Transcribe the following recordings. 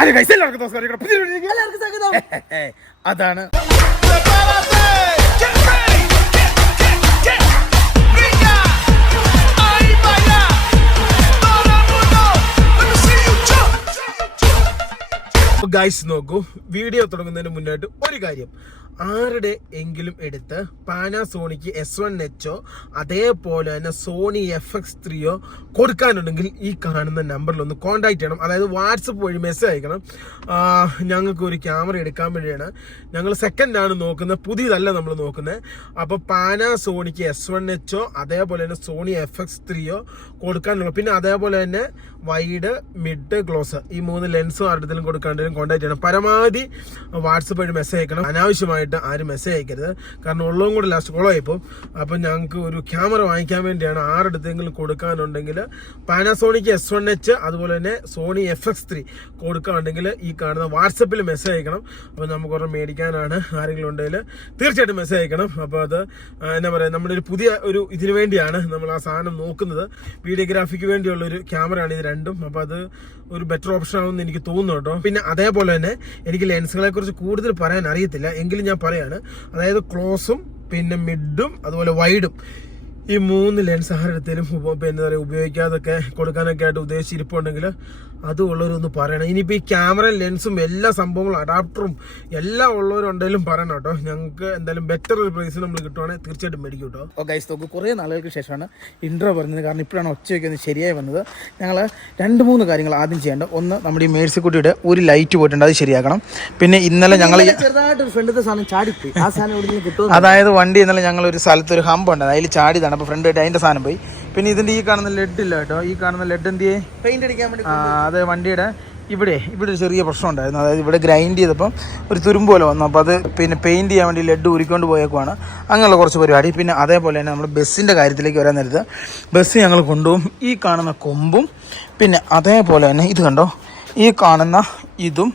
അതെ എല്ലാവർക്കും നമസ്കാരം ഇവിടെ പുതിയൊരു video എല്ലാവർക്കും സ്വാഗതം അതാണ്! ഗൈസ് നോക്കൂ വീഡിയോ തുടങ്ങുന്നതിന് മുന്നായിട്ട് ഒരു കാര്യം ആരുടെ എങ്കിലും എടുത്ത് പാനാസോണിക്ക് എസ് വൺ എച്ചോ അതേപോലെ തന്നെ സോണി എഫ് എക്സ് ത്രീയോ കൊടുക്കാനുണ്ടെങ്കിൽ ഈ കാണുന്ന നമ്പറിൽ ഒന്ന് കോൺടാക്ട് ചെയ്യണം. അതായത് വാട്സപ്പ് വഴി മെസ്സേജ് അയക്കണം. ഞങ്ങൾക്ക് ഒരു ക്യാമറ എടുക്കാൻ വേണ്ടിയാണ്. ഞങ്ങൾ സെക്കൻഡാണ് നോക്കുന്നത്. പുതിയതല്ല നമ്മൾ നോക്കുന്നത്. അപ്പോൾ പാനാസോണിക്ക് എസ് വൺ എച്ചോ അതേപോലെ തന്നെ സോണി എഫ് എക്സ് ത്രീയോ കൊടുക്കാനുള്ള. പിന്നെ അതേപോലെ തന്നെ വൈഡ് മിഡ് ക്ലോസ് ഈ മൂന്ന് ലെൻസും ആരുടെ കൊടുക്കാണ്ടെങ്കിലും കോൺടാക്ട് ചെയ്യണം. പരമാവധി വാട്സപ്പ് വഴി മെസ്സേജ് അയക്കണം. അനാവശ്യമായിട്ട് ആരും മെസ്സേജ് അയക്കരുത്. കാരണം ഉള്ളതും കൂടെ ലാസ്റ്റ് കുളമായിപ്പോൾ അപ്പം ഞങ്ങൾക്ക് ഒരു ക്യാമറ വാങ്ങിക്കാൻ വേണ്ടിയാണ് ആറെടുത്തെങ്കിലും കൊടുക്കാനുണ്ടെങ്കിൽ പാനസോണിക്ക് എസ് വൺ എച്ച് അതുപോലെ തന്നെ സോണി എഫ് എക്സ് ത്രീ കൊടുക്കാനുണ്ടെങ്കിൽ ഈ കാണുന്ന വാട്സപ്പിൽ മെസ്സേജ് അയക്കണം. അപ്പോൾ നമുക്ക് ഒരെണ്ണം മേടിക്കാനാണ് ആരെങ്കിലും ഉണ്ടെങ്കിൽ തീർച്ചയായിട്ടും മെസ്സേജ് അയക്കണം. അപ്പോൾ അത് എന്താ പറയുക നമ്മുടെ ഒരു പുതിയ ഒരു ഇതിനു വേണ്ടിയാണ് നമ്മൾ ആ സാധനം നോക്കുന്നത്. വീഡിയോഗ്രാഫിക്ക് വേണ്ടിയുള്ള ഒരു ക്യാമറയാണ് ഇത് രണ്ടും. അപ്പോൾ അത് ഒരു ബെറ്റർ ഓപ്ഷൻ ആണെന്ന് എനിക്ക് തോന്നുന്നു കേട്ടോ. പിന്നെ അതേപോലെ തന്നെ എനിക്ക് ലെൻസുകളെ കുറിച്ച് കൂടുതൽ പറയാൻ അറിയത്തില്ല. എങ്കിലും ഞാൻ പറയാണ് അതായത് ക്ലോസും പിന്നെ മിഡും അതുപോലെ വൈഡും. ഈ മൂന്ന് ലെൻസ് ആരുടെ അടുത്തേലും പിന്നെ എന്താ പറയുക ഉപയോഗിക്കാതൊക്കെ കൊടുക്കാനൊക്കെ ആയിട്ട് ഉദ്ദേശിച്ചിരിപ്പുണ്ടെങ്കിൽ അത് ഉള്ളവരൊന്ന് പറയണം. ഇനിയിപ്പോൾ ഈ ക്യാമറ ലെൻസും എല്ലാ സംഭവങ്ങളും അഡാപ്റ്ററും എല്ലാം ഉള്ളവരുണ്ടെങ്കിലും പറയണം കേട്ടോ. ഞങ്ങൾക്ക് എന്തായാലും ബെറ്റർ ഒരു പ്രൈസ് നമ്മൾ കിട്ടുവാണെങ്കിൽ തീർച്ചയായിട്ടും മേടിക്കും കേട്ടോ. ഓ ഗൈസ് നോക്ക് കുറേ നാളുകൾക്ക് ശേഷമാണ് ഇൻട്രോ പറഞ്ഞത്. കാരണം ഇപ്പോഴാണ് ഒച്ചയൊക്കെ ഒന്ന് ശരിയായി വന്നത്. ഞങ്ങൾ രണ്ട് മൂന്ന് കാര്യങ്ങൾ ആദ്യം ചെയ്യേണ്ടത് ഒന്ന് നമ്മുടെ ഈ മേഴ്സിക്കുട്ടിയുടെ ഒരു ലൈറ്റ് പോയിട്ടുണ്ട്. അത് ശരിയാക്കണം. പിന്നെ ഇന്നലെ ഞങ്ങൾ അതായത് വണ്ടി ഇന്നലെ ഞങ്ങൾ ഒരു സ്ഥലത്ത് ഒരു ഹമ്പ് ഉണ്ട് അതിൽ ചാടിയതാണ് അപ്പോൾ ഫ്രണ്ട് ആയിട്ട് അതിന്റെ സാധനം പോയി. പിന്നെ ഇതിന്റെ ഈ കാണുന്ന ലെഡ് ഇല്ല കേട്ടോ. ഈ കാണുന്ന ലെഡ് എന്ത് അതെ പെയിന്റ് അടിക്കാൻ വേണ്ടി അത് വണ്ടിയുടെ ഇവിടെ ഇവിടെ ഒരു ചെറിയ പ്രശ്നം ഉണ്ടായിരുന്നു. അതായത് ഇവിടെ ഗ്രൈൻഡ് ചെയ്തപ്പം ഒരു തുരുമ്പ് പോലെ വന്നു. അപ്പോൾ അത് പിന്നെ പെയിന്റ് ചെയ്യാൻ വേണ്ടി ലെഡ് ഉരുക്കൊണ്ട് പോയേക്കുവാണ്. അങ്ങനെയുള്ള കുറച്ച് പരിപാടി. പിന്നെ അതേപോലെ തന്നെ നമ്മൾ ബസ്സിന്റെ കാര്യത്തിലേക്ക് വരാൻ നേരത്ത് ബസ് ഞങ്ങൾ കൊണ്ടുപോകും. ഈ കാണുന്ന കൊമ്പും പിന്നെ അതേപോലെ തന്നെ ഇത് കണ്ടോ? ഈ കാണുന്ന ഇതും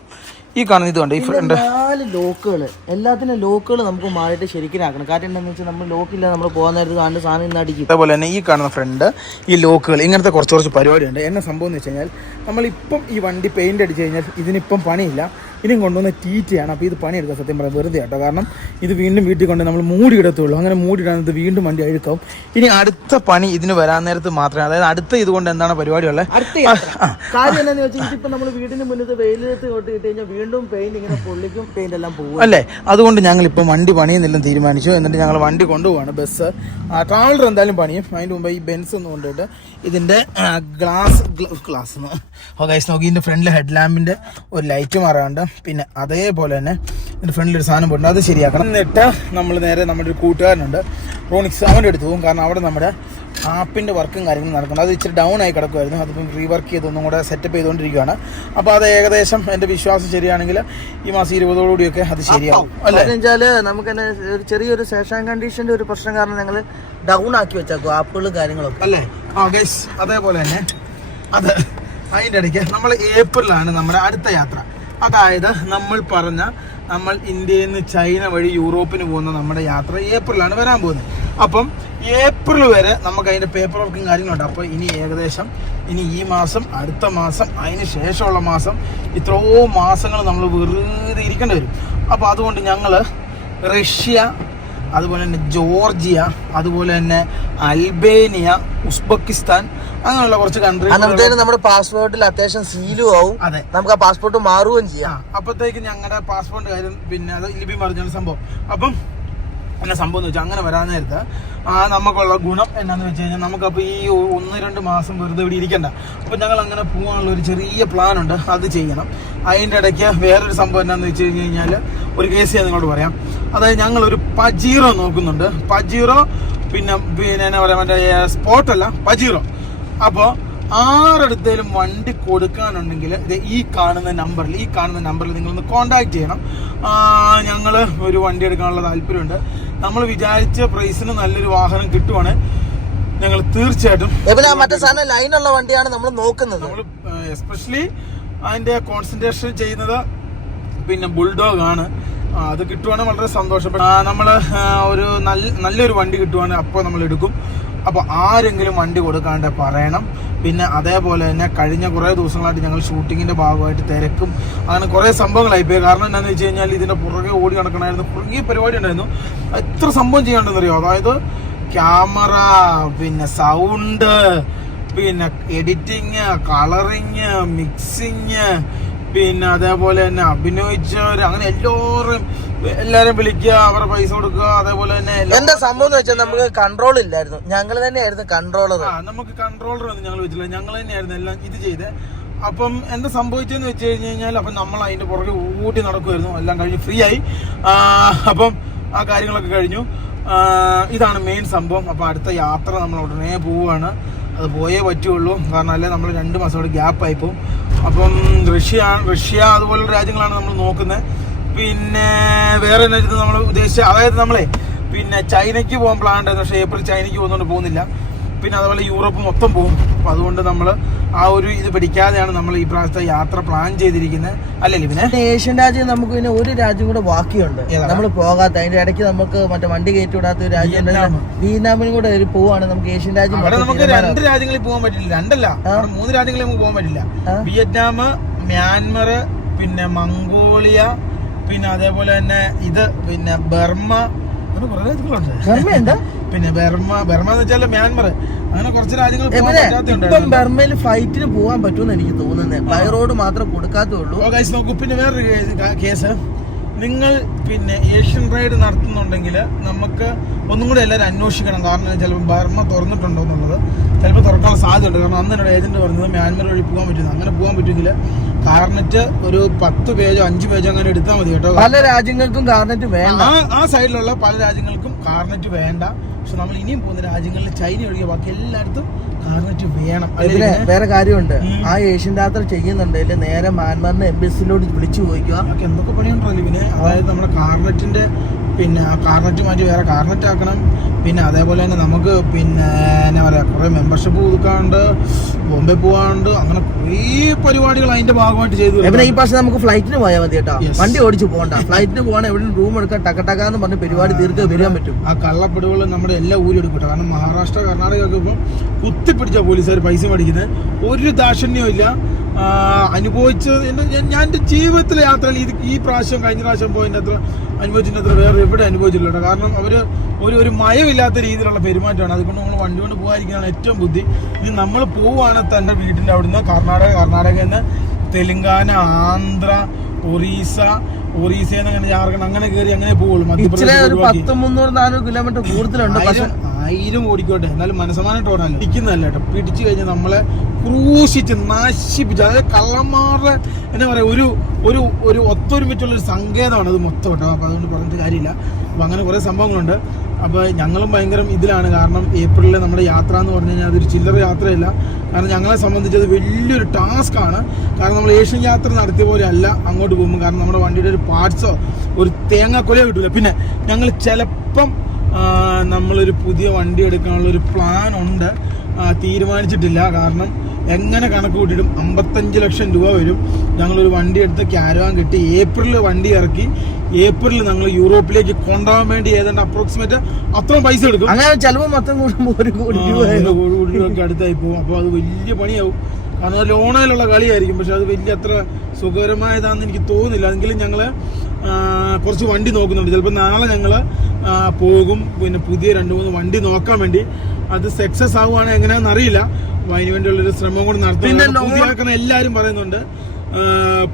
ഈ കാണുന്ന ഇതും കണ്ടോ? ഈ ഫ്രണ്ട് നാല് ലോക്കുകൾ എല്ലാത്തിനും ലോക്കുകൾ നമുക്ക് മാറിയിട്ട് ശരിക്കിനാക്കണം കാര്യം എന്താണെന്ന് വെച്ചാൽ നമ്മൾ ലോക്കില്ല നമ്മൾ പോകാൻ നേരത്ത് കാണുന്ന സാധനം ഇന്ന് അടിക്കും. അതേപോലെ തന്നെ ഈ കാണുന്ന ഫ്രണ്ട് ഈ ലോക്കുകൾ ഇങ്ങനത്തെ കുറച്ച് കുറച്ച് പരിപാടിയുണ്ട്. എന്നെ സംഭവം എന്ന് വെച്ച് കഴിഞ്ഞാൽ നമ്മളിപ്പം ഈ വണ്ടി പെയിന്റ് അടിച്ച് കഴിഞ്ഞാൽ ഇതിനിപ്പം പണിയില്ല. ഇനിയും കൊണ്ടുവന്ന് ടീറ്റ് ചെയ്യണം അപ്പോൾ ഇത് പണിയെടുക്കുക സത്യം പറയാം വെറുതെ കേട്ടോ കാരണം ഇത് വീണ്ടും വീട്ടിൽ കൊണ്ട് നമ്മൾ മൂടി ഇടത്തുള്ളൂ. അങ്ങനെ മൂടി ഇടാൻ വീണ്ടും വണ്ടി അഴുക്കാവും. ഇനി അടുത്ത പണി ഇതിന് വരാൻ നേരത്ത് മാത്രമേ. അതായത് അടുത്ത ഇതുകൊണ്ട് എന്താണ് അടുത്ത യാത്ര. കാര്യം എന്താണെന്ന് വെച്ചാൽ ഇതിപ്പോ നമ്മൾ വീടിന് മുന്നത്ത് വെയിലത്ത് കൊണ്ട് കഴിഞ്ഞാൽ വീണ്ടും പെയിന്റ് ഇങ്ങനെ പൊള്ളിക്കും. അല്ലേ? അതുകൊണ്ട് ഞങ്ങൾ ഇപ്പം വണ്ടി പണിയുന്നില്ലെന്ന് തീരുമാനിച്ചു. എന്നിട്ട് ഞങ്ങൾ വണ്ടി കൊണ്ടുപോവാണ് ബസ്. ട്രാവലർ എന്തായാലും പണിയും. അതിന്റെ മുമ്പ് ഈ ബെൻസ് ഒന്ന് കൊണ്ടുപോയിട്ട് ഇതിന്റെ ഗ്ലാസ് ഗ്ലാസ് ഗൈസ് നോക്കി ഇതിന്റെ ഫ്രണ്ടിൽ ഹെഡ് ലാമ്പിന്റെ ഒരു ലൈറ്റ് മാറാണ്ട്. പിന്നെ അതേപോലെ തന്നെ ഇതിന്റെ ഫ്രണ്ടിൽ ഒരു സാധനം പോയിട്ടുണ്ട്. അത് ശരിയാക്കണം. എന്നിട്ട് നമ്മൾ നേരെ നമ്മുടെ ഒരു കൂട്ടുകാരനുണ്ട്. റോണിക്സ് അവന്റെ അടുത്ത് പോകും. കാരണം അവിടെ നമ്മുടെ ആപ്പിന്റെ വർക്കും കാര്യങ്ങളും നടക്കുന്നത് അത് ഇച്ചിരി ഡൗൺ ആയി കിടക്കുമായിരുന്നു അതിപ്പം റീവർക്ക് ചെയ്തൊന്നും കൂടെ സെറ്റപ്പ് ചെയ്തുകൊണ്ടിരിക്കുകയാണ്. അപ്പോൾ അത് ഏകദേശം എന്റെ വിശ്വാസം ശരിയാണെങ്കിൽ ഈ മാസം ഇരുപതോടുകൂടിയൊക്കെ അത് ശരിയാവും. അല്ലേ? വെച്ചാൽ നമുക്ക് തന്നെ ഒരു ചെറിയൊരു സെഷൻ കണ്ടീഷന്റെ ഒരു പ്രശ്നം കാരണം ഞങ്ങൾ ഡൗൺ ആക്കി വെച്ചേക്കും ആപ്പുകളും കാര്യങ്ങളൊക്കെ. അല്ലേ? ആ ഗൈസ് അതേപോലെ തന്നെ അത് അതിന്റെ ഇടയ്ക്ക് നമ്മൾ ഏപ്രിലാണ് നമ്മുടെ അടുത്ത യാത്ര. അതായത് നമ്മൾ പറഞ്ഞ നമ്മൾ ഇന്ത്യയിൽ നിന്ന് ചൈന വഴി യൂറോപ്പിന് പോകുന്ന നമ്മുടെ യാത്ര ഏപ്രിലാണ് വരാൻ പോകുന്നത്. അപ്പം ഏപ്രിൽ വരെ നമുക്ക് അതിന്റെ പേപ്പർ വർക്കും കാര്യങ്ങളുണ്ട് അപ്പോൾ ഇനി ഏകദേശം ഇനി ഈ മാസം അടുത്ത മാസം അതിന് ശേഷമുള്ള മാസം ഇത്രയോ മാസങ്ങൾ നമ്മൾ വെറുതെ ഇരിക്കേണ്ടി വരും. അപ്പോൾ അതുകൊണ്ട് ഞങ്ങൾ റഷ്യ അതുപോലെ തന്നെ ജോർജിയ അതുപോലെ തന്നെ അൽബേനിയ ഉസ്ബെക്കിസ്ഥാൻ അങ്ങനെയുള്ള കുറച്ച് കൺട്രി അന്നത്തേന് നമ്മുടെ പാസ്പോർട്ടിൽ അത്യാവശ്യം സീലും ആവും. അതെ. നമുക്ക് ആ പാസ്പോർട്ട് മാറുകയും ചെയ്യാം. അപ്പോഴത്തേക്ക് ഞങ്ങളുടെ പാസ്പോർട്ട് കാര്യം പിന്നെ അത് ലിപി മറിഞ്ഞാണ് സംഭവം. അപ്പം എന്നെ സംഭവം എന്ന് വെച്ചാൽ അങ്ങനെ വരാൻ നേരത്ത് നമുക്കുള്ള ഗുണം എന്നാന്ന് വെച്ച് കഴിഞ്ഞാൽ നമുക്കപ്പോൾ ഈ ഒന്ന് രണ്ട് മാസം വെറുതെ ഇവിടെ ഇരിക്കണ്ട. അപ്പോൾ ഞങ്ങൾ അങ്ങനെ പോകാനുള്ള ഒരു ചെറിയ പ്ലാൻ ഉണ്ട് അത് ചെയ്യണം. അതിന്റെ ഇടയ്ക്ക് വേറൊരു സംഭവം എന്നാന്ന് വെച്ച് കഴിഞ്ഞ് കഴിഞ്ഞാൽ ഒരു കേസ് ഞാൻ നിങ്ങളോട് പറയാം. അതായത് ഞങ്ങളൊരു പജീറോ നോക്കുന്നുണ്ട്. പജീറോ പിന്നെ പിന്നെ എന്നാ പറയുക മറ്റേ സ്പോട്ടല്ല പജീറോ. അപ്പോൾ ആരടുത്തേലും വണ്ടി കൊടുക്കാനുണ്ടെങ്കിൽ ഇത് ഈ കാണുന്ന നമ്പറിൽ ഈ കാണുന്ന നമ്പറിൽ നിങ്ങളൊന്ന് കോണ്ടാക്ട് ചെയ്യണം. ഞങ്ങൾ ഒരു വണ്ടി എടുക്കാനുള്ള താല്പര്യമുണ്ട്. നമ്മൾ വിചാരിച്ച പ്രൈസിന് നല്ലൊരു വാഹനം കിട്ടുവാണ്. ഞങ്ങൾ തീർച്ചയായിട്ടും മറ്റേ സാധനം ലൈനുള്ള വണ്ടിയാണ് നമ്മൾ നോക്കുന്നത്. നമ്മൾ എസ്പെഷ്യലി അതിന്റെ കോൺസെൻട്രേഷൻ ചെയ്യുന്നത് പിന്നെ ബുൾഡോഗ് ആണ്. അത് കിട്ടുവാണെങ്കിൽ വളരെ സന്തോഷം. നമ്മൾ ഒരു നല്ല നല്ലൊരു വണ്ടി കിട്ടുവാണെങ്കിൽ അപ്പോൾ നമ്മൾ എടുക്കും. അപ്പോൾ ആരെങ്കിലും വണ്ടി കൊടുക്കാണ്ട് പറയണം. പിന്നെ അതേപോലെ തന്നെ കഴിഞ്ഞ കുറേ ദിവസങ്ങളായിട്ട് ഞങ്ങൾ ഷൂട്ടിങ്ങിന്റെ ഭാഗമായിട്ട് തിരക്കും. അങ്ങനെ കുറേ സംഭവങ്ങളായി പോയി കാരണം എന്താണെന്ന് വെച്ച് കഴിഞ്ഞാൽ ഇതിന്റെ പുറകെ ഓടി നടക്കണമായിരുന്നു. പുറകെ പരിപാടി ഉണ്ടായിരുന്നു. എത്ര സംഭവം ചെയ്യാണ്ടെന്നറിയോ അതായത് ക്യാമറ പിന്നെ സൗണ്ട് പിന്നെ എഡിറ്റിങ് കളറിങ് മിക്സിങ് പിന്നെ അതേപോലെ തന്നെ അഭിനയിച്ചവർ അങ്ങനെ എല്ലാവരും എല്ലാരും വിളിക്കുക അവരുടെ പൈസ കൊടുക്കുക അതേപോലെ തന്നെ എന്താ സംഭവം എന്ന് വെച്ചാൽ നമുക്ക് കൺട്രോൾ ഇല്ലായിരുന്നു. ഞങ്ങൾ തന്നെയായിരുന്നു കൺട്രോളർ നമുക്ക് കൺട്രോളർ ഒന്നും ഞങ്ങൾ വെച്ചില്ല ഞങ്ങൾ തന്നെയായിരുന്നു എല്ലാം ഇത് ചെയ്ത്. അപ്പം എന്താ സംഭവിച്ചെന്ന് വെച്ച് കഴിഞ്ഞ് കഴിഞ്ഞാൽ അപ്പം നമ്മൾ അതിന്റെ പുറകെ ഊട്ടി നടക്കുമായിരുന്നു എല്ലാം കഴിഞ്ഞ് ഫ്രീ ആയി. അപ്പം ആ കാര്യങ്ങളൊക്കെ കഴിഞ്ഞു. ഇതാണ് മെയിൻ സംഭവം. അപ്പം അടുത്ത യാത്ര നമ്മൾ ഉടനെ പോവുകയാണ്. അത് പോയേ പറ്റുള്ളൂ. കാരണം അല്ലെ നമ്മൾ രണ്ട് മാസം കൂടെ ഗ്യാപ്പ് ആയി പോകും അപ്പം റഷ്യ റഷ്യ അതുപോലുള്ള രാജ്യങ്ങളാണ് നമ്മൾ നോക്കുന്നത്. പിന്നെ വേറെ എന്നാ നമ്മൾ ഉദ്ദേശിച്ച അതായത് നമ്മളെ പിന്നെ ചൈനയ്ക്ക് പോകാൻ പ്ലാൻ ഉണ്ടായിരുന്നു. പക്ഷേ ഏപ്രിൽ ചൈനയ്ക്ക് പോകുന്നതുകൊണ്ട് പോകുന്നില്ല. പിന്നെ അതുപോലെ യൂറോപ്പ് മൊത്തം പോകും. അപ്പം അതുകൊണ്ട് നമ്മൾ ആ ഒരു ഇത് പിടിക്കാതെയാണ് നമ്മൾ ഈ പ്രാവശ്യത്തെ യാത്ര പ്ലാൻ ചെയ്തിരിക്കുന്നത് അല്ലല്ലേ പിന്നെ ഏഷ്യൻ രാജ്യം നമുക്ക് പിന്നെ ഒരു രാജ്യം കൂടെ ബാക്കിയുണ്ട്. നമ്മൾ പോകാത്ത അതിന്റെ ഇടയ്ക്ക് നമുക്ക് മറ്റേ വണ്ടി കയറ്റി വിടാത്ത ഒരു രാജ്യം വിയറ്റ്നാം. വിയറ്റ്നാമിനും കൂടെ ഒരു പോവാണ് നമുക്ക് ഏഷ്യൻ രാജ്യം അവിടെ നമുക്ക് രണ്ട് രാജ്യങ്ങളിൽ പോകാൻ പറ്റില്ല. രണ്ടല്ല. മൂന്ന് രാജ്യങ്ങളിൽ നമുക്ക് പോകാൻ പറ്റില്ല. വിയറ്റ്നാമ് വിയറ്റ്നാം മ്യാൻമർ പിന്നെ മംഗോളിയ പിന്നെ അതേപോലെ തന്നെ ഇത് പിന്നെ ബർമ്മ അങ്ങനെ കുറേ രാജ്യങ്ങളുണ്ട്. ബർമ്മ എന്താ പിന്നെ ബർമ ബർമ എന്ന് വെച്ചാൽ മ്യാൻമർ അങ്ങനെ കുറച്ച് രാജ്യങ്ങൾ ഇപ്പം ബർമയിൽ ഫ്ലൈറ്റിന് പോകാൻ പറ്റുമെന്ന് എനിക്ക് തോന്നുന്നത് ബൈ റോഡ് മാത്രം കൊടുക്കാത്തേ ഉള്ളൂ ഓ ഗൈസ് നോക്കൂ പിന്നെ വേറൊരു കേസ്. നിങ്ങൾ പിന്നെ ഏഷ്യൻ റൈഡ് നടത്തുന്നുണ്ടെങ്കിൽ നമുക്ക് ഒന്നും കൂടി എല്ലാവരും അന്വേഷിക്കണം. കാരണം ചിലപ്പോൾ ബർമ്മ തുറന്നിട്ടുണ്ടോ എന്നുള്ളത് ചിലപ്പോൾ തുറക്കാനുള്ള സാധ്യതയുണ്ട്. കാരണം അന്ന് എന്നോട് ഏജന്റ് പറഞ്ഞത് മ്യാൻമർ വഴി പോകാൻ പറ്റുന്നത് അങ്ങനെ പോകാൻ പറ്റുമെങ്കിൽ കാർണറ്റ് ഒരു പത്ത് പേജോ അഞ്ച് പേജോ അങ്ങനെ എടുത്താൽ മതി കേട്ടോ. പല രാജ്യങ്ങൾക്കും കാർണറ്റ് വേണ്ട. ആ സൈഡിലുള്ള പല രാജ്യങ്ങൾക്കും കാർണറ്റ് വേണ്ട. പക്ഷെ നമ്മൾ ഇനിയും പോകുന്ന രാജ്യങ്ങളിൽ ചൈന ഒഴികെ ബാക്കി എല്ലായിടത്തും കാർണറ്റ് വേണം. അല്ലെങ്കിൽ വേറെ കാര്യമുണ്ട്. ആ ഏഷ്യൻ യാത്ര ചെയ്യുന്നുണ്ടെങ്കിൽ നേരെ മ്യാൻമാറിന്റെ എംബസിലോട്ട് വിളിച്ചു പോയിക്കുക എന്തൊക്കെ പണിയുണ്ടല്ലോ പിന്നെ അതായത് നമ്മുടെ കാർണറ്റിന്റെ പിന്നെ ആ കാർണറ്റ് മാറ്റി വേറെ കാർണറ്റ് ആക്കണം. പിന്നെ അതേപോലെ തന്നെ നമുക്ക് പിന്നെ എന്നാ പറയുക കുറേ മെമ്പർഷിപ്പ് കൊടുക്കാണ്ട് ബോംബെ പോകാണ്ട് അങ്ങനെ കുറേ പരിപാടികൾ അതിന്റെ ഭാഗമായിട്ട് ചെയ്തു പിന്നെ ഈ പ്രാവശ്യം നമുക്ക് ഫ്ലൈറ്റിന് പോയാൽ മതി കേട്ടോ. വണ്ടി ഓടിച്ചു പോകണ്ട. ഫ്ലൈറ്റിന് പോകണം എവിടെ റൂം എടുക്കാൻ ടക്കട്ടക്കാന്ന് പറഞ്ഞ് പരിപാടി തീർത്ത് വരാൻ പറ്റും. ആ കള്ളപ്പെടുകൾ നമ്മുടെ എല്ലാ ഊരും എടുക്കട്ടെ കാരണം മഹാരാഷ്ട്ര കർണാടക ഒക്കെ ഇപ്പം കുത്തിപ്പിടിച്ച പോലീസുകാർ പൈസ മേടിക്കുന്നത് ഒരു ദാക്ഷിണ്യവും ഇല്ല. അനുഭവിച്ച എന്റെ ഞാൻ എന്റെ ജീവിതത്തിലെ യാത്രയിൽ ഇത് ഈ പ്രാവശ്യം കഴിഞ്ഞ പ്രാവശ്യം പോയതിന്റെ അത്ര അനുഭവിച്ചതിന്റെ അത്ര വേറെ എവിടെ അനുഭവിച്ചില്ല കാരണം അവർ ഒരു ഒരു മയമില്ലാത്ത രീതിയിലുള്ള പെരുമാറ്റമാണ്. അതുകൊണ്ട് നമ്മൾ വണ്ടി കൊണ്ട് പോകാതിരിക്കുന്നതാണ് ഏറ്റവും ബുദ്ധി. ഇനി നമ്മൾ പോവുകയാണെങ്കിൽ തന്നെ വീട്ടിന്റെ അവിടുന്ന് കർണാടക കർണാടക നിന്ന് തെലുങ്കാന ആന്ധ്ര ഒറീസ ഒറീസ എന്നങ്ങനെ അങ്ങനെ ജാർഖണ്ഡ് അങ്ങനെ കയറി അങ്ങനെ പോകുള്ളൂ. പത്ത് മുന്നൂറ് നാനൂറ് കിലോമീറ്റർ കൂടുതലുണ്ട്. പക്ഷെ ആയിരം ഓടിക്കോട്ടെ. എന്നാലും മനസ്സമാനായിട്ട് ഓടാനല്ലോ. ഇരിക്കുന്നതല്ല കേട്ടോ. പിടിച്ചു കഴിഞ്ഞാൽ നമ്മളെ ക്രൂശിച്ച് നശിപ്പിച്ച് അതായത് കള്ളന്മാരുടെ എന്താ പറയുക ഒരു ഒരു ഒരു ഒത്തൊരുമിച്ചുള്ള ഒരു സങ്കേതമാണ് അത് മൊത്തം കേട്ടോ. അപ്പോൾ അതുകൊണ്ട് പറഞ്ഞിട്ട് കാര്യമില്ല. അപ്പോൾ അങ്ങനെ കുറേ സംഭവങ്ങളുണ്ട്. അപ്പോൾ ഞങ്ങളും ഭയങ്കര ഇതിലാണ്. കാരണം ഏപ്രിലിൽ നമ്മുടെ യാത്ര എന്ന് പറഞ്ഞു കഴിഞ്ഞാൽ അതൊരു ചില്ലറ യാത്രയല്ല. കാരണം ഞങ്ങളെ സംബന്ധിച്ച് അത് വലിയൊരു ടാസ്ക് ആണ്. കാരണം നമ്മൾ ഏഷ്യൻ യാത്ര നടത്തിയ പോലെ അല്ല അങ്ങോട്ട് പോകുമ്പോൾ. കാരണം നമ്മുടെ വണ്ടിയുടെ ഒരു പാർട്സോ ഒരു തേങ്ങാക്കൊലയോ കിട്ടില്ല പിന്നെ ഞങ്ങൾ ചിലപ്പം നമ്മളൊരു പുതിയ വണ്ടി എടുക്കാനുള്ള ഒരു പ്ലാൻ ഉണ്ട്. തീരുമാനിച്ചിട്ടില്ല. കാരണം എങ്ങനെ കണക്ക് കൂട്ടിയിട്ടും അമ്പത്തഞ്ച് ലക്ഷം രൂപ വരും. ഞങ്ങളൊരു വണ്ടി എടുത്ത് ക്യാരവാൻ കിട്ടി ഏപ്രിലിൽ വണ്ടി ഇറക്കി ഏപ്രിലിൽ ഞങ്ങൾ യൂറോപ്പിലേക്ക് കൊണ്ടുപോകാൻ വേണ്ടി ഏതാണ്ട് അപ്രോക്സിമേറ്റ് അത്രയും പൈസ എടുക്കും. അങ്ങനെ ചിലപ്പോൾ മൊത്തം കൂടുമ്പോൾ ഒരു കോടി ആ, കോടി രൂപയ്ക്ക് അടുത്തായി പോകും. അപ്പോൾ അത് വലിയ പണിയാവും. കാരണം അത് ലോണയിലുള്ള കളിയായിരിക്കും. പക്ഷെ അത് വലിയ അത്ര സുഖകരമായതാണെന്ന് എനിക്ക് തോന്നുന്നില്ല. എങ്കിലും ഞങ്ങൾ കുറച്ച് വണ്ടി നോക്കുന്നുണ്ട്. ചിലപ്പോൾ നാളെ ഞങ്ങൾ പോകും. പിന്നെ പുതിയ രണ്ട് മൂന്ന് വണ്ടി നോക്കാൻ വേണ്ടി. അത് സക്സസ് ആവുകയാണ് എങ്ങനെയാണെന്ന് അറിയില്ല. അതിന് വേണ്ടിയുള്ളൊരു ശ്രമം കൂടെ പിന്നെ നടത്തും ലോൺ- എല്ലാവരും പറയുന്നുണ്ട്.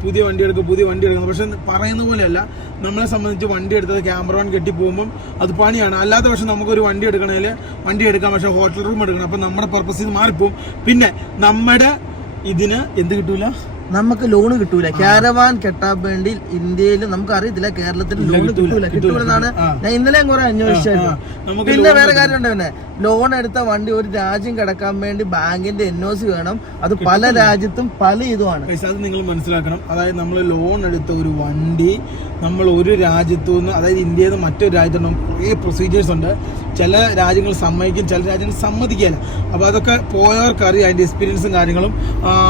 പുതിയ വണ്ടി എടുക്കുക പുതിയ വണ്ടി എടുക്കുന്നത് പക്ഷെ പറയുന്ന പോലെയല്ല. നമ്മളെ സംബന്ധിച്ച് വണ്ടി എടുത്തത് ക്യാമറ വൺ കെട്ടി പോകുമ്പം അത് പണിയാണ്. അല്ലാത്ത പക്ഷെ നമുക്കൊരു വണ്ടി എടുക്കണമെങ്കിൽ വണ്ടി എടുക്കാം. പക്ഷെ ഹോട്ടൽ റൂം എടുക്കണം. അപ്പം നമ്മുടെ പർപ്പസിൽ മാറിപ്പോവും. പിന്നെ നമ്മുടെ ഇതിന് എന്ത് കിട്ടൂല? നമുക്ക് ലോൺ കിട്ടൂല. കാരവാൻ കെട്ടാൻ വേണ്ടി ഇന്ത്യയിൽ നമുക്ക് അറിയത്തില്ല കേരളത്തിൽ ലോൺ കിട്ടൂല, കിട്ടൂല. കിട്ടൂല, കിട്ടൂലെന്നാണ് ഞാൻ ഇന്നലെയും കുറെ അന്വേഷിച്ചായിരുന്നു പിന്നെ വേറെ കാര്യം ഉണ്ട് പിന്നെ? ലോൺ എടുത്ത വണ്ടി ഒരു രാജ്യം കിടക്കാൻ വേണ്ടി ബാങ്കിന്റെ എൻ ഒ സി വേണം. അത് പല രാജ്യത്തും പല ഇതുമാണ്. അത് നിങ്ങൾ മനസ്സിലാക്കണം. അതായത് നമ്മൾ ലോൺ എടുത്ത ഒരു വണ്ടി നമ്മൾ ഒരു രാജ്യത്തു നിന്ന് അതായത് ഇന്ത്യയിൽ നിന്ന് മറ്റൊരു രാജ്യത്തുനിന്ന് കുറേ പ്രൊസീജിയേഴ്സ് ഉണ്ട്. ചില രാജ്യങ്ങൾ സമ്മതിക്കും ചില രാജ്യങ്ങൾ സമ്മതിക്കില്ല അപ്പോൾ അതൊക്കെ പോയവർക്ക് അറിയാം അതിന്റെ എക്സ്പീരിയൻസും കാര്യങ്ങളും.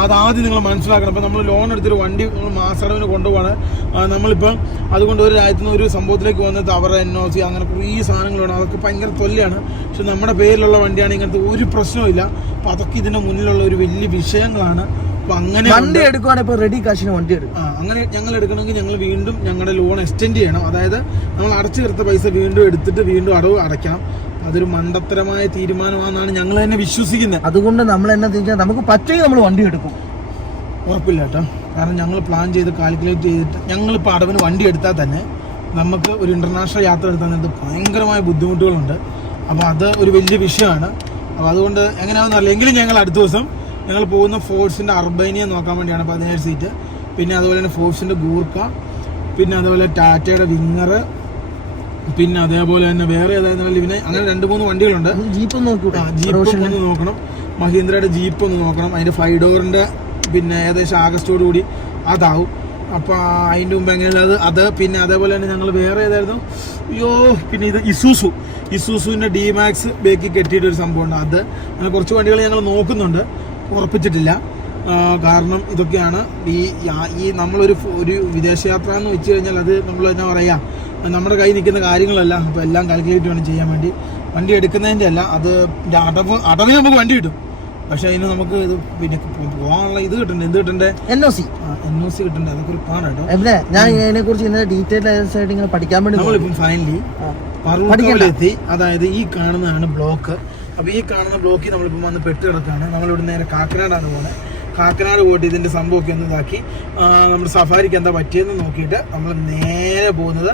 അതാദ്യം നിങ്ങൾ മനസ്സിലാക്കണം. അപ്പോൾ നമ്മൾ ലോൺ എടുത്തൊരു വണ്ടി നമ്മൾ മാസടവിന് കൊണ്ടുപോവാണ്. ആ, നമ്മളിപ്പം അതുകൊണ്ട് ഒരു രാജ്യത്ത് നിന്ന് ഒരു സംഭവത്തിലേക്ക് വന്ന് തവർ എൻ ഒ സി അങ്ങനെ കുറേ സാധനങ്ങളാണ് അതൊക്കെ ഭയങ്കര തൊല്ലിയാണ് പക്ഷെ നമ്മുടെ പേരിലുള്ള വണ്ടിയാണ് ഇങ്ങനത്തെ ഒരു പ്രശ്നവും ഇല്ല അപ്പോൾ അതൊക്കെ ഇതിന്റെ മുന്നിലുള്ള ഒരു വലിയ വിഷയങ്ങളാണ്. അങ്ങനെ വണ്ടി എടുക്കുവാണെങ്കിൽ ഇപ്പൊ റെഡി കാശിന് വണ്ടി എടുക്കും. അങ്ങനെ ഞങ്ങൾ എടുക്കണമെങ്കിൽ ഞങ്ങൾ വീണ്ടും ഞങ്ങളുടെ ലോൺ എക്സ്റ്റെൻഡ് ചെയ്യണം. അതായത് നമ്മൾ അടച്ചു തീർത്ത പൈസ വീണ്ടും എടുത്തിട്ട് വീണ്ടും അടവ് അടയ്ക്കണം. അതൊരു മണ്ടത്തരമായ തീരുമാനമാണെന്നാണ് ഞങ്ങൾ തന്നെ വിശ്വസിക്കുന്നത്. അതുകൊണ്ട് നമ്മൾ എന്നാ തിരിച്ചാൽ നമുക്ക് പറ്റുമെങ്കിൽ നമ്മൾ വണ്ടി എടുക്കും. ഉറപ്പില്ല കേട്ടോ. കാരണം ഞങ്ങൾ പ്ലാൻ ചെയ്ത് കാൽക്കുലേറ്റ് ചെയ്തിട്ട് ഞങ്ങളിപ്പോൾ അടവിന് വണ്ടി എടുത്താൽ തന്നെ നമുക്ക് ഒരു ഇന്റർനാഷണൽ യാത്ര എടുത്താൽ നേരത്ത് ഭയങ്കരമായ ബുദ്ധിമുട്ടുകളുണ്ട്. അപ്പോൾ അത് ഒരു വലിയ വിഷയമാണ്. അപ്പോൾ അതുകൊണ്ട് എങ്ങനെയാണെന്നറിയില്ല എങ്കിലും ഞങ്ങൾ അടുത്ത ദിവസം ഞങ്ങൾ പോകുന്ന ഫോഴ്സിന്റെ അർബൈനിയ നോക്കാൻ വേണ്ടിയാണ് പതിനേഴ് സീറ്റ് പിന്നെ അതുപോലെ തന്നെ ഫോഴ്സിന്റെ ഗൂർക്ക പിന്നെ അതുപോലെ ടാറ്റയുടെ വിങ്ങർ പിന്നെ അതേപോലെ തന്നെ വേറെ ഏതായിരുന്നു പിന്നെ അങ്ങനെ രണ്ട് മൂന്ന് വണ്ടികളുണ്ട്. ജീപ്പ് നോക്കി ആ, ജീപ്പ് ഒന്ന് നോക്കണം. മഹീന്ദ്രയുടെ ജീപ്പ് ഒന്ന് നോക്കണം. അതിന്റെ ഫൈവ് ഡോറിന്റെ പിന്നെ ഏകദേശം ആഗസ്റ്റോട് കൂടി അതാവും. അപ്പോൾ അതിന്റെ മുമ്പ് എങ്ങനെയുള്ള അത് അത് പിന്നെ അതേപോലെ തന്നെ ഞങ്ങൾ വേറെ ഏതായിരുന്നു? അയ്യോ പിന്നെ ഇത് ഇസൂസു. ഇസൂസുവിന്റെ ഡി മാക്സ് ബേക്കിൽ കെട്ടിയിട്ടൊരു സംഭവമുണ്ട്. അത് അങ്ങനെ കുറച്ച് വണ്ടികൾ ഞങ്ങൾ നോക്കുന്നുണ്ട്. ഉറപ്പിച്ചിട്ടില്ല. കാരണം ഇതൊക്കെയാണ് ഈ ഈ നമ്മളൊരു ഒരു വിദേശയാത്ര എന്ന് വെച്ച് കഴിഞ്ഞാൽ അത് നമ്മൾ എന്നാ പറയുക നമ്മുടെ കയ്യിൽ നിൽക്കുന്ന കാര്യങ്ങളല്ല. അപ്പോൾ എല്ലാം കാൽക്കുലേറ്റ് വേണം ചെയ്യാൻ വേണ്ടി. വണ്ടി എടുക്കുന്നതിന്റെ അല്ല അത് അടവ് അടവ് അടവിന് നമുക്ക് വണ്ടി കിട്ടും. പക്ഷെ അതിന് നമുക്ക് ഇത് പിന്നെ പോകാനുള്ള ഇത് കിട്ടണ്ടേ? എന്ത് കിട്ടണ്ടേ? N O C N O C കിട്ടണ്ടേ? അതൊക്കെ ഒരു കേട്ടോ. എവിടെ? ഞാൻ ഇതിനെ കുറിച്ച് ഇന്നലെ ഡീറ്റെയിൽ ആയിട്ട് ഇങ്ങനെ പഠിക്കാൻ വേണ്ടി. നമ്മളിപ്പം ഫൈനലി പറഞ്ഞു എത്തി അതായത് ഈ കാണുന്നതാണ് ബ്ലോക്ക് അപ്പോൾ ഈ കാണുന്ന ബ്ലോക്കിൽ നമ്മളിപ്പം വന്ന് പെട്ട് കിടക്കുകയാണ്. നമ്മളിവിടെ നേരെ കാക്കനാടാണ് പോകുന്നത്. കാക്കനാട് പോയിട്ട് ഇതിന്റെ സംഭവമൊക്കെ ഒന്ന് ഇതാക്കി. നമ്മൾ സഫാരിക്ക് എന്താ പറ്റിയെന്ന് നോക്കിയിട്ട് നമ്മൾ നേരെ പോകുന്നത്.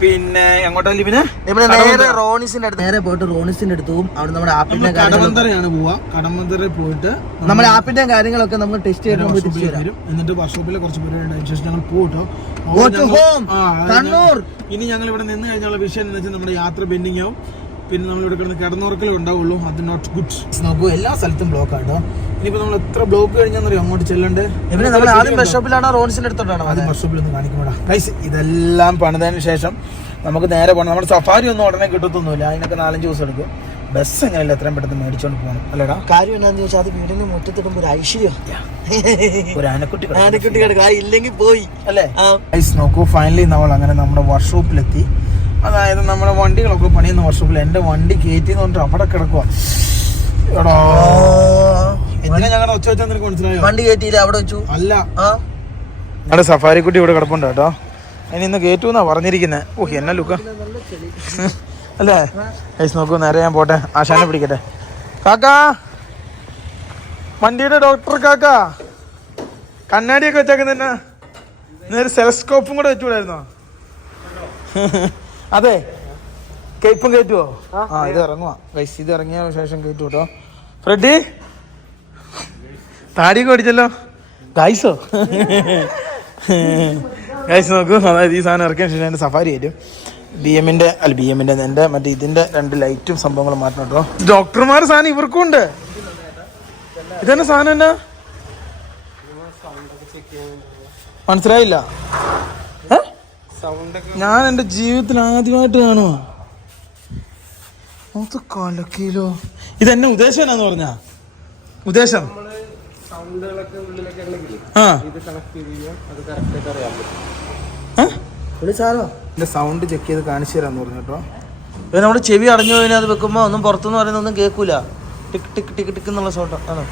പിന്നെ എങ്ങോട്ടാ ലിബിന്? നേരെ റോണിസിന്റെ അടുത്ത്. നേരെ പോയിട്ട് റോണിസിന്റെ അടുത്ത് പോകും. അവിടെ നമ്മുടെ ആപ്പിന്റെ കടമന്തറയാണ് പോവാ കടമന്തറ പോയിട്ട് നമ്മുടെ ആപ്പിന്റെ കാര്യങ്ങളൊക്കെ നമ്മൾ ടെസ്റ്റ് ചെയ്ത് വർക്ക്ഷോപ്പിലേക്ക് വരാം. എന്നിട്ട് വർക്ക്ഷോപ്പിലെ കുറച്ച് പരിപാടി ശേഷം ഞങ്ങൾ പോട്ടോ കണ്ണൂർ. ഇനി ഞങ്ങൾ ഇവിടെ നിന്ന് കഴിഞ്ഞുള്ള വിഷയം എന്ന് വെച്ചാൽ നമ്മുടെ യാത്ര പെൻഡിങ് ആവും. പിന്നെ നമ്മൾ ഇവിടെ കിടന്ന് കിടന്നുറക്കലേ ഉണ്ടാവുള്ളൂ. അത് നോട്ട് ഗുഡ് നോക്കൂ എല്ലാ സ്ഥലത്തും ബ്ലോക്ക് ആട്ടോ ഇനിയിപ്പോ നമ്മൾ എത്ര ബ്ലോക്ക് കഴിഞ്ഞാൽ അങ്ങോട്ട് ചെല്ലണ്ടേ? നമ്മൾ ആദ്യം ബസ് സ്റ്റോപ്പിലാണോ റോണിസിന്റെ അടുത്തോട്ടാണോ ആദ്യം വർക്ക്ഷോപ്പിൽ ഒന്ന് കാണിക്കുമ്പോഴാ ഗൈസ് ഇതെല്ലാം പണിതതിന് ശേഷം നമുക്ക് നേരെ പോകണം നമ്മുടെ സഫാരി ഒന്നും ഉടനെ കിട്ടത്തൊന്നുമില്ല. അതിനൊക്കെ നാലഞ്ച് ദിവസം എടുക്കും. ബസ് എങ്ങനെയല്ല എത്രയും പെട്ടെന്ന് മേടിച്ചോണ്ട് പോകണം അല്ലടാ? കാര്യം എന്താണെന്ന് ചോദിച്ചാൽ അത് വീടിന് മുറ്റത്തിടുമ്പോ ഒരു ഐശ്വര്യം. ഒരു ആനക്കുട്ടി. ആനക്കുട്ടി കിടക്കുക ഇല്ലെങ്കിൽ പോയി. അല്ലേ? നോക്കൂ ഫൈനലി നമ്മൾ അങ്ങനെ നമ്മുടെ വർക്ക്ഷോപ്പിലെത്തി അതായത് നമ്മുടെ വണ്ടികളൊക്കെ പണിയുന്ന വർക്ക്ഷോപ്പിൽ എന്റെ വണ്ടി കയറ്റി എന്ന് പറഞ്ഞിട്ട് അവിടെ കിടക്കുക എടാ. ഞങ്ങളുടെ ഒച്ച വെച്ചാൽ നിനക്ക് മനസ്സിലായോ? വണ്ടി കയറ്റിയില്ല അവിടെ വെച്ചു? അല്ല. ഞങ്ങളുടെ ഇവിടെ കിടപ്പുണ്ട് കേട്ടോ. ഇനി ഇന്ന് കയറ്റൂന്നാ പറഞ്ഞിരിക്കുന്നത് ഓഹ് എന്നാ ലുക്ക? അല്ലേ? ഐസ് നോക്കൂ നേരെ ഞാൻ പോട്ടെ. ആശാനെ പിടിക്കട്ടെ. കാക്കാ! വണ്ടിയുടെ ഡോക്ടർ കാക്ക! കണ്ണാടിയൊക്കെ വെച്ചേക്കുന്ന നേരെ സെലസ്കോപ്പും കൂടെ വെച്ചുകൂടായിരുന്നോ അതെ. കേപ്പും കയറ്റുവോ ആ ഇത് ഇറങ്ങുവാ. വൈസ് ഇത് ഇറങ്ങിയ ശേഷം കയറ്റു കേട്ടോ ഫ്രെഡി താടി അടിച്ചല്ലോ ഗൈസോ ഗൈസ് നോക്കൂ. അതായത് ഈ സാധനം ഇറക്കിയ ശേഷം എന്റെ സഫാരി ആയിട്ടും ബി എമ്മിന്റെ അല്ല ബി എമ്മിന്റെ എന്റെ മറ്റേ ഇതിന്റെ രണ്ട് ലൈറ്റും സംഭവങ്ങളും മാറ്റണം കേട്ടോ. ഡോക്ടർമാർ സാധനം ഇവർക്കും ഉണ്ട് ഇതെന്നെ സാധനം എന്നാ? മനസ്സിലായില്ല? ഞാൻ എന്റെ ജീവിതത്തിൽ ആദ്യമായിട്ട് കാണുക അത് കലക്കിലോ. ഇതെന്നെ ഉദ്ദേശം എന്നാന്ന് പറഞ്ഞ? ഉദ്ദേശം? സൗണ്ട് ചെക്ക് ചെയ്ത് കാണിച്ചു തരാന്ന് പറഞ്ഞു കേട്ടോ. ഇപ്പൊ നമ്മുടെ ചെവി അടഞ്ഞു കഴിഞ്ഞാൽ അത് വെക്കുമ്പോ ഒന്നും പുറത്തുനിന്ന് പറയുന്ന ഒന്നും കേൾക്കൂല ടിക് ടിക് ടിക് ടിക് എന്നുള്ള സോട്ടം ആണോ?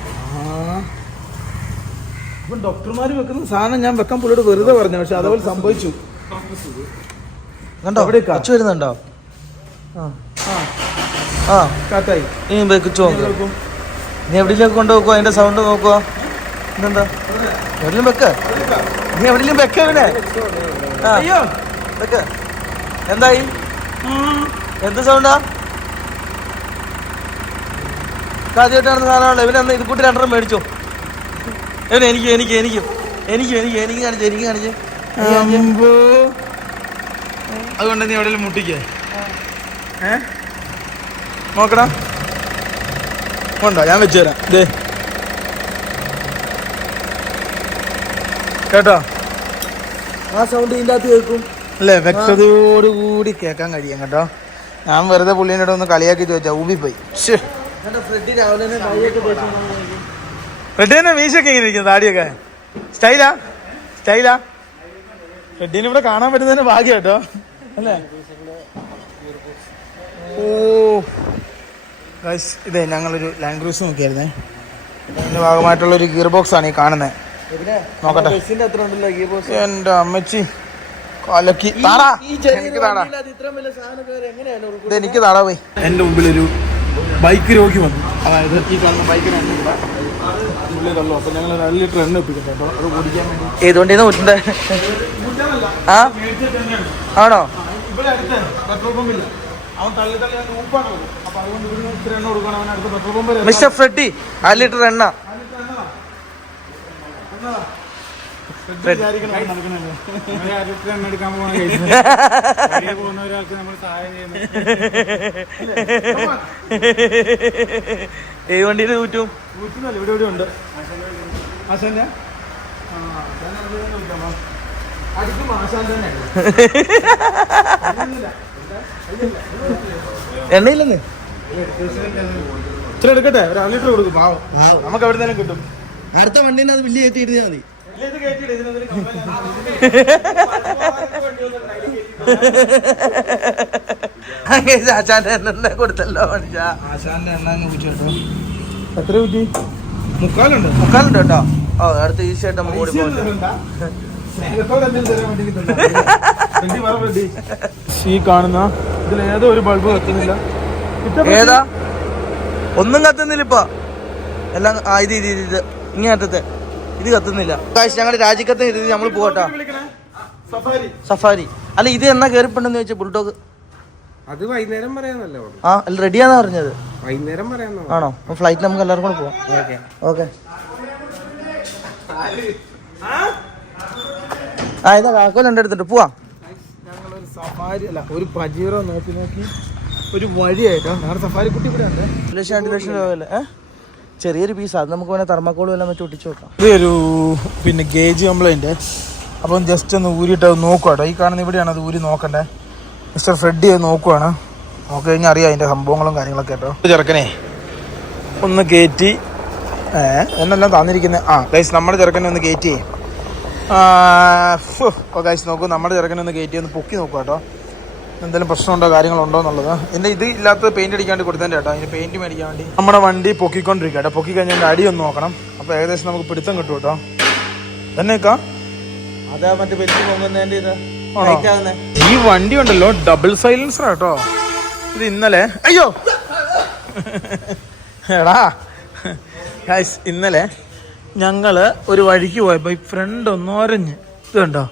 അപ്പം ഡോക്ടർമാർ വെക്കുന്ന സാധനം ഞാൻ വെക്കാൻ പുള്ളിയോട് വെറുതെ പറഞ്ഞു പക്ഷെ അതുപോലെ സംഭവിച്ചു. കണ്ടോ? ഒച്ച വരുന്നുണ്ടോ? ആ. കാറ്റായി നീ വെക്കിച്ചു നോക്ക്. നീ എവിടെയെങ്കിലും കൊണ്ടുപോക്കോ? അതിന്റെ സൗണ്ട് നോക്കുക ഇതെന്താ? എവിടെയും വെക്ക. നീ എവിടെയും വെക്ക ഇവിടെ അയ്യോ. വെക്ക. എന്തായി? എന്ത് സൗണ്ടാ ആദ്യമായിട്ടാണ് സാധനമാണല്ലോ. ഇവനെന്ന് ഇത് കൂട്ടി രണ്ടെണ്ണം മേടിച്ചോ. എവിടെ എനിക്ക് എനിക്ക് എനിക്ക്. എനിക്ക് എനിക്ക് എനിക്ക് കാണിച്ചു എനിക്ക് കാണിച്ചു. അതുകൊണ്ട് നീ എവിടെയെങ്കിലും മുട്ടിക്കേ? ഏ? നോക്കടാ. ഉണ്ടോ ഞാൻ വെച്ചു തരാം. ദേ. കേട്ടോ? ആ സൗണ്ട് ഇതിന്റെ അകത്ത് കേൾക്കും. അല്ലേ വ്യക്തതയോടുകൂടി കേൾക്കാൻ കഴിയും കേട്ടോ. ഞാൻ വെറുതെ പുള്ളിന്റെ ഒന്ന് കളിയാക്കി ചോദിച്ചാ ഊബി പോയി ഫ്രെഡി വീശൊക്കെ എങ്ങനെ ഇരിക്കുന്നു താടിയൊക്കെ. സ്റ്റൈലാ സ്റ്റൈലാ റെഡ്ഡിനെ ഇവിടെ കാണാൻ പറ്റുന്നതിന് ഭാഗ്യം കേട്ടോ. അല്ലേ? ഓ. ഗൈസ് ഇതേ ഞങ്ങളൊരു ലാൻഡ് ക്രൂസ് നോക്കിയായിരുന്നേ. അതിന്റെ ഭാഗമായിട്ടുള്ള ഒരു ഗിയർ ബോക്സ് ആണ് ഈ കാണുന്നത് നോക്കട്ടെ. എന്റെ അമ്മച്ചി. കൊലക്കി താടാ. എനിക്ക് താടാ? ഇത് എനിക്ക് താടാ പോയി. എന്റെ മുമ്പിൽ ഒരു ബൈക്ക് രോഗി വന്നു. അതായത് ഈ കാണുന്ന ബൈക്കിനെ എണ്ണ രണ്ട് ലിറ്റർ എണ്ണ ആ? ആണോ? അവൻ തള്ളി തള്ളി എണ്ണ പെട്രോൾ പമ്പ് മിസ്റ്റർ ഫ്രെഡി അര ലിറ്റർ എണ്ണ. ഏത് വണ്ടിയിൽ ഊറ്റും ഊറ്റുന്നല്ല ഇവിടെ ഇവിടെ ഉണ്ട്. ആശാന്റെ? എണ്ണയില്ലെന്ന്? ഇത്ര എടുക്കട്ടെ? ഒരു അര ലിറ്റർ കൊടുക്കും പാവം. നമുക്ക് എവിടെ തന്നെ കിട്ടും. അടുത്ത വണ്ടീനെ അത് വലിയ കയറ്റി ഇടുന്നാ മതി. ആശാന്റെ എണ്ണ കൊടുത്തല്ലോ മനുഷ്യ. ആശാന്റെ എണ്ണ അങ്ങ് ഊറ്റി കേട്ടോ. എത്ര ഊറ്റി മുക്കാലുണ്ട്. മുക്കാലുണ്ട് കേട്ടോ. ഓ അടുത്ത നമുക്ക് പോകാം ഈ കാണുന്ന ഇതിൽ ഏതോ ഒരു ബൾബ് കത്തുന്നില്ല. ഏതാ? ഒന്നും കത്തുന്നില്ല ഇപ്പൊ. എല്ലാം ആ ഇത് ഇത് ഇത് ഇത്. ഇങ്ങനെ അറ്റത്തെ. ഇത് കത്തുന്നില്ല. കാശ് ഞങ്ങളുടെ രാജിക്കത്ത് ഇത് നമ്മൾ പോകട്ടോ. സഫാരി അല്ല ഇത് എന്നാ കയറിപ്പുണ്ടെന്ന് ചോദിച്ചാൽ ബുൾഡോഗ് അത് വൈകുന്നേരം പറയാന്നല്ലേ ആ അല്ല റെഡിയാന്നാ പറഞ്ഞത്. വൈകുന്നേരം പറയാന്നോ ആണോ? അപ്പൊ ഫ്ലൈറ്റ് നമുക്ക് എല്ലാവർക്കും കൂടെ പോവാം. ഓക്കെ ആ? ഇതാ കാക്കോൽ എന്റെ അടുത്തിട്ട് പോവാം. ഞങ്ങളൊരു സഫാരി അല്ല ഒരു പജീറോ നോക്കി നോക്കി ഒരു വഴിയായിട്ടോ. ഞങ്ങളുടെ സഫാരി കുട്ടി ഇവിടെ ഉണ്ട്. ലക്ഷം രണ്ട് ലക്ഷം രൂപ അല്ലേ ഏ? ചെറിയൊരു പീസ് അത് നമുക്ക് വേണേൽ തെർമാക്കോളും എല്ലാം വെച്ച് ഒട്ടിച്ചു വെക്കാം. ഇതൊരു പിന്നെ ഗേജ് കംപ്ലൈന്റ് അപ്പം ജസ്റ്റ് ഒന്ന് ഊരിയിട്ട് അത് നോക്കുക കേട്ടോ ഈ കാണുന്ന ഇവിടെയാണ് അത് ഊരി നോക്കണ്ടേ. മിസ്റ്റർ ഫ്രെഡി അത് നോക്കുവാണ്. നോക്കി കഴിഞ്ഞാൽ അറിയാം അതിന്റെ സംഭവങ്ങളും കാര്യങ്ങളൊക്കെ കേട്ടോ ചെറുക്കനെ ഒന്ന് കയറ്റി എന്നെല്ലാം തന്നിരിക്കുന്നത് ആ ഗൈസ് നമ്മുടെ ചെറുക്കനെ ഒന്ന് കയറ്റി ഓ ഗൈസ് നോക്കൂ. നമ്മുടെ ചെറുക്കനെ ഒന്ന് കയറ്റി ഒന്ന് പൊക്കി നോക്കുക കേട്ടോ എന്തെങ്കിലും പ്രശ്നമുണ്ടോ കാര്യങ്ങളുണ്ടോ എന്നുള്ളത്. എന്റെ ഇത് ഇല്ലാത്തത് പെയിന്റ് അടിക്കാണ്ട് കൊടുത്തതിന്റെ കേട്ടോ. അതിന് പെയിന്റ് മേടിക്കാൻ വേണ്ടി. നമ്മുടെ വണ്ടി പൊക്കിക്കൊണ്ടിരിക്കുക കേട്ടോ. പൊക്കി കഴിഞ്ഞാൽ അതിന്റെ അടി ഒന്ന് നോക്കണം. അപ്പോൾ ഏകദേശം നമുക്ക് പിടുത്തം കിട്ടും കേട്ടോ. തന്നേക്കാ? അതാ മറ്റേ വലിയ പൊങ്ങുന്നതിന്റെ ഇത്? ഈ വണ്ടി ഉണ്ടല്ലോ ഡബിൾ സൈലൻസർ കേട്ടോ. ഇത് ഇന്നലെ അയ്യോ! എടാ ഗൈസ് ഇന്നലെ ഞങ്ങൾ ഒരു വഴിക്ക് പോയപ്പോ ഈ ഫ്രണ്ട് ഒന്ന് ഒരഞ്ഞ്. ഇത് കണ്ടോ?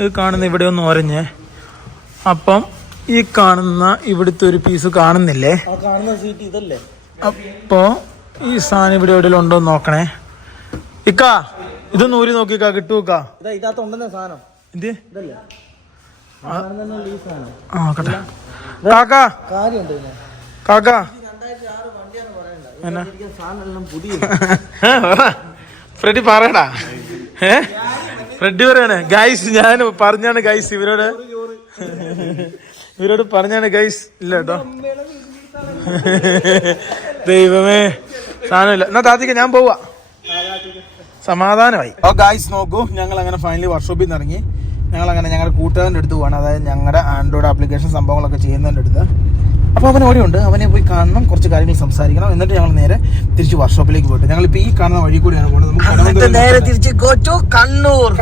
ഇത് കാണുന്ന ഇവിടെ ഒന്ന് ഒരഞ്ഞ്. അപ്പം ഈ കാണുന്ന ഇവിടുത്തെ ഒരു പീസ് കാണുന്നില്ലേ? ആ കാണുന്ന സീറ്റ് ഇതല്ലേ? അപ്പോ ഈ സാധനം ഇവിടെ എവിടെയെങ്കിലും ഉണ്ടോ എന്ന് നോക്കണേ. ഇക്കാ ഇതൊന്ന് ഊരി നോക്കിക്കാ കിട്ടൂക്കാ സാധനം. എന്ത്? ആ കേട്ടെ കാക്കാ. കാക്കാ. ഫ്രെഡി പറയടാ. ഏ? ഫ്രെഡി പറയണേ. ഗൈസ് ഞാൻ പറഞ്ഞാണ് ഗൈസ് ഇവരോട് ഇവരോട് പറഞ്ഞാണ് ഗൈസ് ഇല്ല കേട്ടോ ദൈവമേ സാധനമില്ല. എന്നാ താത്തിക്ക ഞാൻ പോവാ. സമാധാനമായി. ഓ ഗായ്സ് നോക്കൂ ഞങ്ങൾ അങ്ങനെ ഫൈനലി വർക്ക്ഷോപ്പിൽ നിന്ന് ഇറങ്ങി. ഞങ്ങൾ അങ്ങനെ ഞങ്ങളുടെ കൂട്ടുകാരന്റെ അടുത്ത് പോവാണ്. അതായത് ഞങ്ങളുടെ ആൻഡ്രോയിഡ് ആപ്ലിക്കേഷൻ സംഭവങ്ങളൊക്കെ ചെയ്യുന്നതിന്റെ അടുത്ത്. അപ്പോൾ അവൻ ഓടിയുണ്ട്. അവനെ പോയി കാണണം കുറച്ച് കാര്യങ്ങൾ സംസാരിക്കണം. എന്നിട്ട് ഞങ്ങൾ നേരെ തിരിച്ച് വർക്ക്ഷോപ്പിലേക്ക് പോയിട്ട്. ഞങ്ങൾ ഇപ്പോൾ ഈ കാണുന്ന വഴി കൂടിയാണ് പോകുന്നത്. നേരെ തിരിച്ച് ഗോ ടു കണ്ണൂർ.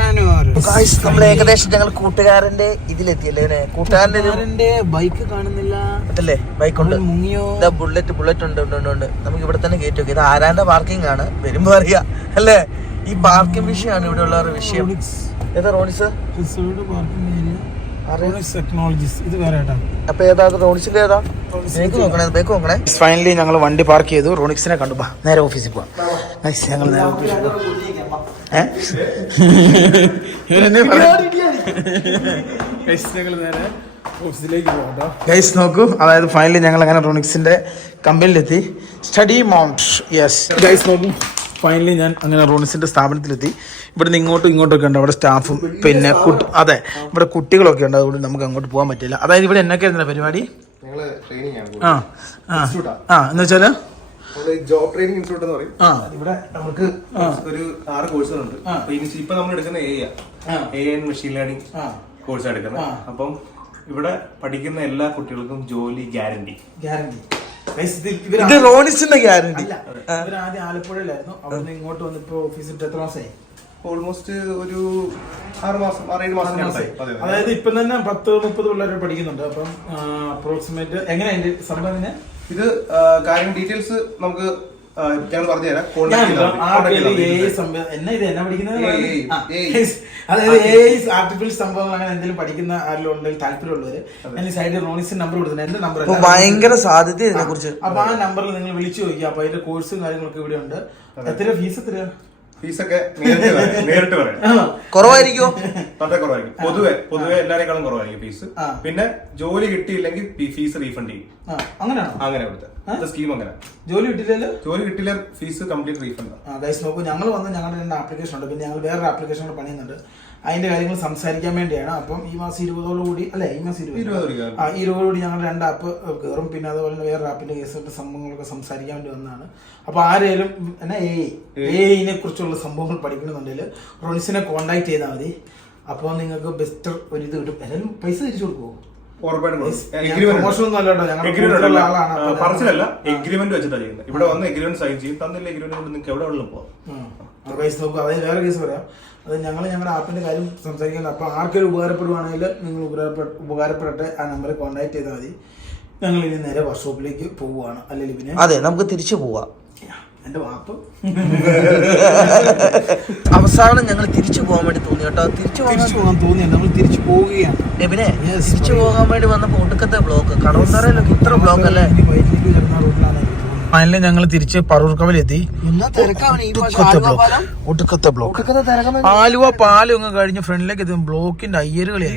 നമ്മൾ ഏകദേശം ഞങ്ങൾ കൂട്ടുകാരന്റെ ഇതിലെത്തിയല്ലേ കൂട്ടുകാരന്റെ ബൈക്ക് കാണുന്നില്ല. അതല്ലേ? ബൈക്ക് ഉണ്ട്. മുങ്ങിയോ? ഇതാ ബുള്ളറ്റ് ബുള്ളറ്റ് ഉണ്ട് ഉണ്ട് ഉണ്ട് നമുക്ക് ഇവിടെ തന്നെ ഗേറ്റ് നോക്കി ഇത് ആരാന്റെ പാർക്കിംഗ് ആണ്? വരുമ്പോ അറിയാം. അല്ലേ? ഈ പാർക്കിംഗ് വിഷയമാണ് ഇവിടെ ഉള്ള വിഷയം. ഏതാ റോണിസ് പാർക്കിംഗ് ഫൈനലി ഞങ്ങൾ വണ്ടി പാർക്ക് ചെയ്തു. റോണിക്സിനെ കണ്ടു. നേരെ ഓഫീസിൽ പോവാം. ഞങ്ങൾ നേരെ ഓഫീസിൽ ഗൈസ് നോക്കൂ. അതായത് ഫൈനലി ഞങ്ങൾ അങ്ങനെ റോണിക്സിന്റെ കമ്പനിയിലെത്തി. സ്റ്റഡി മൗണ്ട് യെസ് ഗൈസ് നോക്കൂ. ഫൈനലി ഞാൻ അങ്ങനെ റോണിസിന്റെ സ്ഥാപനത്തിലെത്തി. ഇവിടെ നിന്ന് ഇങ്ങോട്ടും ഇങ്ങോട്ടൊക്കെ ഉണ്ട്. അവിടെ സ്റ്റാഫും പിന്നെ കുട്ടി അതെ ഇവിടെ കുട്ടികളൊക്കെ ഉണ്ട്. അതുകൊണ്ട് നമുക്ക് അങ്ങോട്ട് പോകാൻ പറ്റില്ല. അതായത് ഇവിടെ എന്നൊക്കെ ആയിരുന്നു പരിപാടി? ആ ആ ആ. എന്ന് വെച്ചാൽ? ജോബ് ട്രെയിനിങ് ഇൻസ്റ്റിറ്റ്യൂട്ട് എന്ന് പറയും. ഇവിടെ നമുക്ക് ഒരു ആറ് കോഴ്സുകളുണ്ട് ഇപ്പൊ നമ്മൾ എടുക്കുന്ന A A and machine learning course എടുക്കുന്നത്. അപ്പം ഇവിടെ പഠിക്കുന്ന എല്ലാ കുട്ടികൾക്കും ജോലി ഗ്യാരണ്ടി ഗ്യാരണ്ടി ഇത് റോണിസിന്റെ ഗ്യാരണ്ടി ആദ്യം ആലപ്പുഴയിലായിരുന്നു. അവിടെ ഇങ്ങോട്ട് വന്നിപ്പോ ഓഫീസിൽ എത്ര മാസമായി ഓൾമോസ്റ്റ് ഒരു ആറ് മാസം ആറേഴ് മാസം. അതായത് ഇപ്പൊ തന്നെ പത്ത് മുപ്പത് പിള്ളേർ പഠിക്കുന്നുണ്ട്. അപ്പം അപ്രോക്സിമേറ്റ് എങ്ങനെ അതിന്റെ സംഭവം ഇത് കാര്യം ഡീറ്റെയിൽസ് നമുക്ക് ഞങ്ങൾ പറഞ്ഞുതരാം അതായത് ആർട്ടിഫിഷ്യൽ സംഭവങ്ങൾ അങ്ങനെ എന്തെങ്കിലും പഠിക്കുന്ന ആരെങ്കിലും ഉണ്ടെങ്കിൽ താല്പര്യമുള്ളവര് ഞാൻ ഈ സൈഡിൽ നമ്പർ എന്റെ നമ്പർ ഭയങ്കര സാധ്യത ഇതിനെ കുറിച്ച് അപ്പൊ ആ നമ്പറിൽ നിങ്ങൾ വിളിച്ചു നോക്കിയാ അപ്പൊ അതിന്റെ കോഴ്സും കാര്യങ്ങളൊക്കെ ഇവിടെ ഉണ്ട്. എത്ര ഫീസ് എത്ര ഫീസൊക്കെ നേരിട്ട് പറയാം. നേരിട്ട് പറയാം കുറവായിരിക്കോ വളരെ കുറവായിരിക്കും. പൊതുവെ പൊതുവെ എല്ലാരെക്കാളും കുറവായിരിക്കും ഫീസ് പിന്നെ ജോലി കിട്ടിയില്ലെങ്കിൽ ഫീസ് റീഫണ്ട് ചെയ്യും. അങ്ങനെ അങ്ങനെയാണോ? അങ്ങനെ ഇവിടുത്തെ സ്കീം അങ്ങനെ? ജോലി കിട്ടില്ലല്ലോ ജോലി കിട്ടില്ല ഫീസ് കംപ്ലീറ്റ് റീഫണ്ട് ആ ഗൈസ് നോക്കൂ ഞങ്ങൾ വന്ന് ഞങ്ങളുടെ രണ്ട് ആപ്ലിക്കേഷൻ ഉണ്ട്. പിന്നെ ഞങ്ങൾ വേറെ ആപ്ലിക്കേഷൻ കൂടെ പണിയുന്നുണ്ട്. അതിന്റെ കാര്യങ്ങൾ സംസാരിക്കാൻ വേണ്ടിയാണ്. അപ്പം ഈ മാസം ഇരുപതോടു കൂടി അല്ലെ ഈ മാസം ഇരുപത്. ഇരുപതോട് കൂടി ആ. ഞങ്ങൾ രണ്ട് ആപ്പ് കയറും പിന്നെ അതുപോലെ തന്നെ വേറൊരു ആപ്പിന്റെ കേസുകളുടെ സംഭവങ്ങളൊക്കെ സംസാരിക്കാൻ വേണ്ടി വന്നതാണ്. അപ്പൊ ആരേലും എന്നാ എ കുറിച്ചുള്ള സംഭവങ്ങൾ പഠിക്കണമെന്നുണ്ടെങ്കിൽ റോണിസിനെ കോണ്ടാക്ട് ചെയ്താൽ മതി. അപ്പോൾ നിങ്ങൾക്ക് ബെസ്റ്റ് ഒരു ഇത് കിട്ടും. എല്ലാവരും പൈസ തിരിച്ചു കൊടുക്കുമോ പറച്ചിലല്ല എഗ്രിമെന്റ് വെച്ചിട്ടാണ് ചെയ്യുന്നത്. ഇവിടെ വന്ന് എഗ്രിമെന്റ് സൈൻ ചെയ്യും. തന്നില്ല എഗ്രിമെന്റ് കൊണ്ട് നിങ്ങൾക്ക് എവിടെ ഉള്ളു പോവാം. കേസ് നോക്കുക അതായത് വേറെ കേസ് പറയാം. അത് ഞങ്ങൾ ഞങ്ങളുടെ ആപ്പിന്റെ കാര്യം സംസാരിക്കുന്നത് അപ്പൊ ആർക്കൊരു ഉപകാരപ്പെടുവാണെങ്കിൽ നിങ്ങൾ ഉപകാരപ്പെ ഉപകാരപ്പെടട്ടെ ആ നമ്പറിൽ കോൺടാക്ട് ചെയ്താൽ മതി. ഞങ്ങൾ ഇനി നേരെ വർക്ക്ഷോപ്പിലേക്ക് പോവുകയാണ്. അല്ലെങ്കിൽ പിന്നെ അതെ നമുക്ക് തിരിച്ചു പോവാം. അവസാനം ഞങ്ങൾ തിരിച്ചു പോകാൻ വേണ്ടി തോന്നി കേട്ടോ. തിരിച്ചു പോകാൻ തിരിച്ചു പോകാൻ തോന്നി. നമ്മൾ തിരിച്ചു പോവുകയാണ്. എബിനെ തിരിച്ചു പോകാൻ വേണ്ടി വന്നപ്പോ ഒടുക്കത്തെ ബ്ലോക്ക് കടവന്തറയിലൊക്കെ ഇത്ര ബ്ലോക്ക് അല്ലേ? ഫൈനലി ഞങ്ങൾ തിരിച്ച് പറൂർക്കവലെത്തി ഒടുക്കത്തെ ബ്ലോക്ക് ആലുവ പാലും അങ്ങ് കഴിഞ്ഞ് ഫ്രണ്ടിലേക്ക് എത്തും. ബ്ലോക്കിന്റെ അയ്യരുകളിയായി